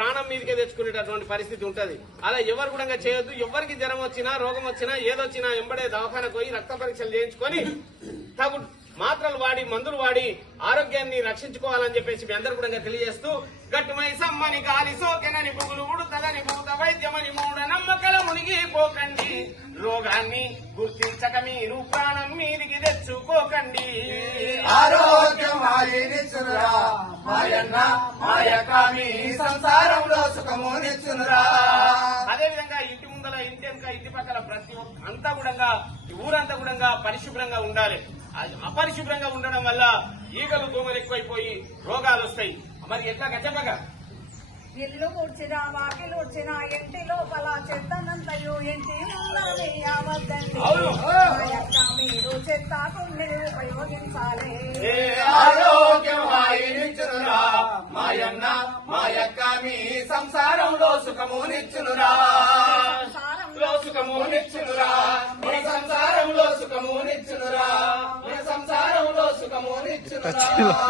ప్రాణం మీదకే తెచ్చుకునేటటువంటి పరిస్థితి ఉంటది. అలా ఎవరు కూడా చేయొద్దు. ఎవరికి జ్వరం వచ్చినా రోగం వచ్చినా ఏదొచ్చినా ఎంబడే దవాఖానకు పోయి రక్త పరీక్షలు చేయించుకొని తగు మాత్రలు వాడి మందులు వాడి ఆరోగ్యాన్ని రక్షించుకోవాలని చెప్పేసి మీ అందరు కూడా తెలియజేస్తూ గట్టుమై సమ్మని గాలి సోకెనని పుగులు ఉడుతలని భూత వైద్యమని మూఢ నమ్మకల మునిగిపోకండి. రోగాన్ని గుర్తించక మీరు ప్రాణం మీదికి తెచ్చుకోకండి. ఆరోగ్యం మాయనిచ్చునురా మాయన్న మాయకామి సంసారంలో సుఖము నిచ్చునురా. అదేవిధంగా ఇంటి ముందల ఇంటి వెనుక ఇంటి పక్కల ప్రతి అంతా కూడా ఊరంతా కూడా పరిశుభ్రంగా ఉండాలి. అపరిశుభ్రంగా ఉండడం వల్ల ఈగలు దోమలు ఎక్కువైపోయి రోగాలు వస్తాయి. మరి ఎట్లా చెప్పగా ఇల్లు కూర్చినా వాకిలు కూర్చినా ఇంటి లోపల చెత్తనంతయు ఇంటి ముందని యావద్దండి. మీరు చెత్త కుండి ఉపయోగించాలి. ఆరోగ్యం మాయనిచ్చునురా మాయన్న మాయకామి సంసారంలో సుఖము నిచ్చునురా. సుఖము నిచ్చునురా సంసారంలో సుఖము నిచ్చునురా సంసారంలో సుఖము నిచ్చునురా.